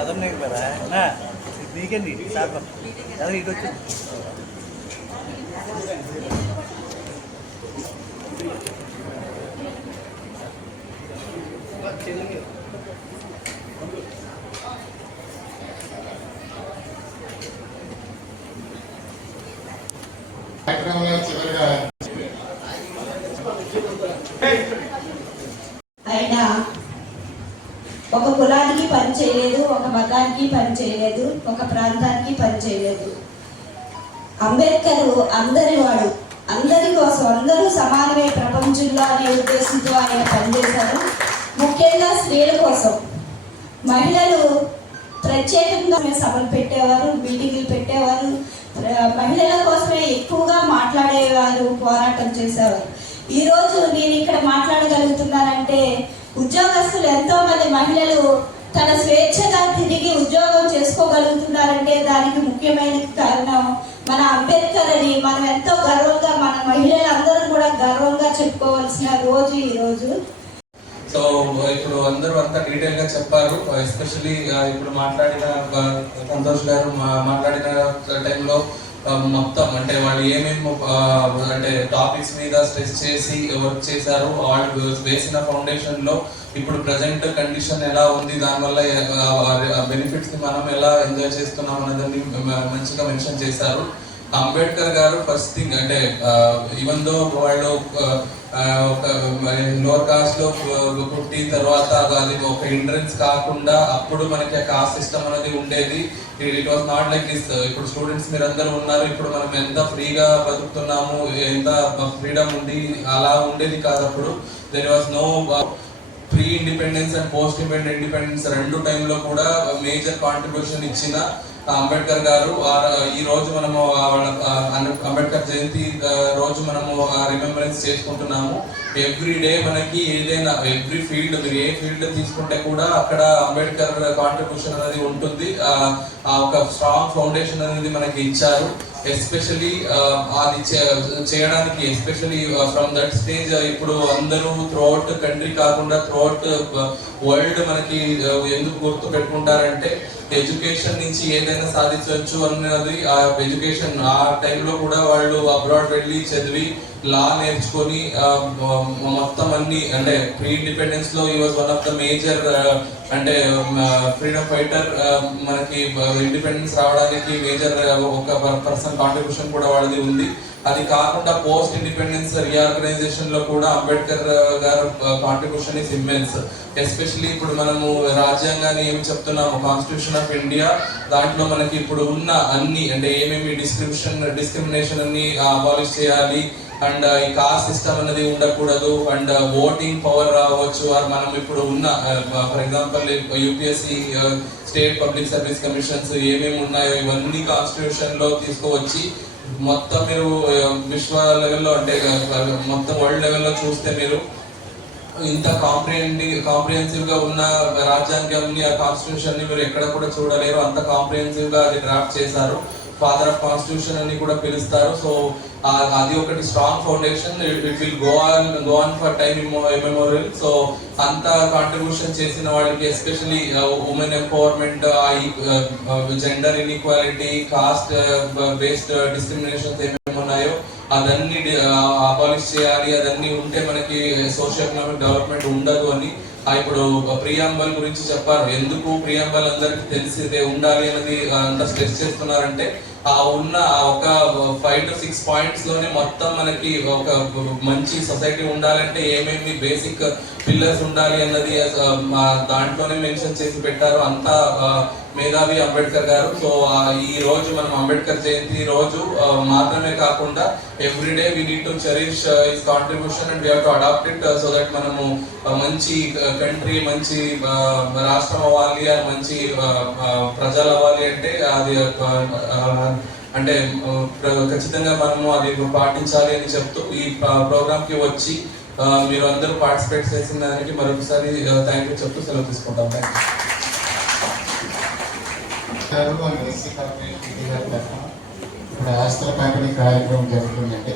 అదన్నీ కదా నీకండి సార్ అదే ఇటు వచ్చి అయినా ఒక కులానికి పని చేయలేదు, ఒక మతానికి పని చేయలేదు, ఒక ప్రాంతానికి పని చేయలేదు. అంబేద్కర్ అందరివాడు, అందరి కోసం, అందరూ సమానమే ప్రపంచంలో అనే ఉద్దేశంతో ఆయన పనిచేశారు. ముఖ్యంగా స్త్రీల కోసం, మహిళలు ప్రత్యేకంగా సభలు పెట్టేవారు, మీటింగులు పెట్టేవారు, మహిళల కోసమే ఎక్కువగా మాట్లాడేవారు, పోరాటం చేసేవారు. ఈరోజు నేను ఇక్కడ మాట్లాడగలుగుతున్నానంటే ఉద్యోగస్తులు ఎంతో మంది మహిళలు తన స్వేచ్ఛగా తిరిగి ఉద్యోగం చేసుకోగలుగుతున్నారంటే దానికి ముఖ్యమైన కారణం మన అంబేద్కర్ అని మనం ఎంతో గర్వంగా, మన మహిళలందరూ కూడా గర్వంగా చెప్పుకోవాల్సిన రోజు ఈ రోజు. సో ఇప్పుడు అందరూ అంతా డీటెయిల్ గా చెప్పారు. ఎస్పెషల్లీ ఇప్పుడు మాట్లాడిన సంతోష్ గారు మాట్లాడిన టైంలో మొత్తం అంటే వాళ్ళు ఏమేమి అంటే టాపిక్స్ మీద స్ట్రెస్ చేసి వర్క్ చేశారు, వాళ్ళు వేసిన ఫౌండేషన్ లో ఇప్పుడు ప్రజెంట్ కండిషన్ ఎలా ఉంది, దానివల్ల బెనిఫిట్స్ ని మనం ఎలా ఎంజాయ్ చేస్తున్నాం అన్నదాన్ని మంచిగా మెన్షన్ చేశారు. అంబేద్కర్ గారు ఫస్ట్ థింగ్ అంటే ఈవెన్ దో వాళ్ళు ఒక లోవర్ కాస్ట్ లో పుట్టి తర్వాత అది ఒక హిండ్రెన్స్ కాకుండా అప్పుడు మనకి ఆ కాస్ట్ సిస్టమ్ అనేది ఉండేది. It was not like this. ఇప్పుడు స్టూడెంట్స్ మీరు అందరూ ఉన్నారు, ఇప్పుడు మనం ఎంత ఫ్రీగా బతుకుతున్నాము, ఎంత ఫ్రీడమ్ ఉంది, అలా ఉండేది కాదు అప్పుడు. There was no pre independence and post independence రెండు టైంలో కూడా మేజర్ కాంట్రిబ్యూషన్ ఇచ్చిన అంబేద్కర్ గారు. ఈ రోజు మనము అంబేద్కర్ జయంతి రోజు మనము రిమెంబరెన్స్ చేసుకుంటున్నాము. ఎవ్రీ డే మనకి ఏదైనా ఎవ్రీ ఫీల్డ్, మీరు ఏ ఫీల్డ్ తీసుకుంటే కూడా అక్కడ అంబేద్కర్ కాంట్రిబ్యూషన్ అనేది ఉంటుంది. ఒక స్ట్రాంగ్ ఫౌండేషన్ అనేది మనకి ఇచ్చారు. ఎస్పెషల్లీ అది చేయడానికి, ఎస్పెషల్లీ ఫ్రమ్ దట్ స్టేజ్ ఇప్పుడు అందరూ త్రూఅవుట్ కంట్రీ కాకుండా త్రూఅవుట్ వరల్డ్ మనకి ఎందుకు గుర్తు పెట్టుకుంటారంటే ఎడ్యుకేషన్ నుంచి ఏదైనా సాధించవచ్చు అన్నది. ఆ ఎడ్యుకేషన్ ఆ టైంలో కూడా వాళ్ళు అబ్రాడ్ వెళ్ళి చదివి లా నేర్చుకొని మొత్తం అన్ని అంటే ప్రీ ఇండిపెండెన్స్ లో ఈ was one of the major అంటే ఫ్రీడమ్ ఫైటర్. మనకి ఇండిపెండెన్స్ రావడానికి మేజర్ ఒక పర్సన్ కాంట్రిబ్యూషన్ కూడా వాళ్ళది ఉంది. అది కాకుండా పోస్ట్ ఇండిపెండెన్స్ రీఆర్గనైజేషన్ లో కూడా అంబేద్కర్ గారు కాంట్రిబ్యూషన్ ఇస్ ఇమ్మెన్స్. ఎస్పెషల్లీ ఇప్పుడు మనము రాజ్యాంగాన్ని ఏమి చెప్తున్నాము, కాన్స్టిట్యూషన్ ఆఫ్ ఇండియా, దాంట్లో మనకి ఇప్పుడు ఉన్న అన్ని అంటే ఏమేమి డిస్క్రిమినేషన్ అన్ని అబాలిష్ చేయాలి, అండ్ ఈ కాస్ట్ సిస్టమ్ అనేది ఉండకూడదు, అండ్ ఓటింగ్ పవర్ రావచ్చు. మనం ఇప్పుడు ఉన్న for example UPSC, state public service commissions ఏమేమి ఉన్నాయో ఇవన్నీ కాన్స్టిట్యూషన్ లో తీసుకువచ్చి మొత్తం మీరు విశ్వ లెవెల్లో అంటే మొత్తం వరల్డ్ లెవెల్లో చూస్తే మీరు ఇంత కాంప్రిహెన్సివ్ గా ఉన్న రాజ్యాంగాన్ని, ఆ కాన్స్టిట్యూషన్ ని మీరు ఎక్కడ కూడా చూడలేరు. అంత కాంప్రిహెన్సివ్ గా అది డ్రాఫ్ట్ చేశారు. ఫాదర్ ఆఫ్ కాన్స్టిట్యూషన్ అని కూడా పిలుస్తారు. సో అది ఒకటి strong foundation. It will go on for time immemorial. So అంత కాంట్రిబ్యూషన్ చేసిన వాళ్ళకి, especially women empowerment, gender inequality, cost based discriminations ఏమేమి ఉన్నాయో అదన్నీ అబాలిష్ చేయాలి. అదన్నీ ఉంటే మనకి సోషల్ ఎకనామిక్ డెవలప్మెంట్ ఉండదు అని ఇప్పుడు ప్రియాంబల్ గురించి చెప్పారు. ఎందుకు ప్రియాంబల్ అందరికి తెలిసిదే ఉండాలి అనేది అంత స్ట్రెస్ చేస్తున్నారంటే ఆ ఉన్న ఒక 5 to 6 పాయింట్స్ లోనే మొత్తం మనకి ఒక మంచి సొసైటీ ఉండాలంటే ఏమేమి బేసిక్ పిల్లర్స్ ఉండాలి అన్నది దాంట్లోనే మెన్షన్ చేసి పెట్టారు. అంతా మేధావి అంబేద్కర్ గారు. సో ఈ రోజు మనం అంబేద్కర్ జయంతి రోజు మాత్రమే కాకుండా everyday we need to cherish his contribution and we have to adapt it so that మనము మంచి కంట్రీ, మంచి రాష్ట్రం అవ్వాలి, మంచి ప్రజలు అవ్వాలి అంటే అది అంటే ఖచ్చితంగా మనము అది పాటించాలి అని చెప్తూ ఈ ప్రోగ్రామ్ కి వచ్చి మీరు అందరూ పార్టిసిపేట్ చేసిన దానికి మరొకసారి థ్యాంక్ యూ చెప్తూ సెలవు తీసుకుంటాం. Thank you. ఇప్పుడు ఆస్తుల పంపిణీ కార్యక్రమం జరుగుతుందండి.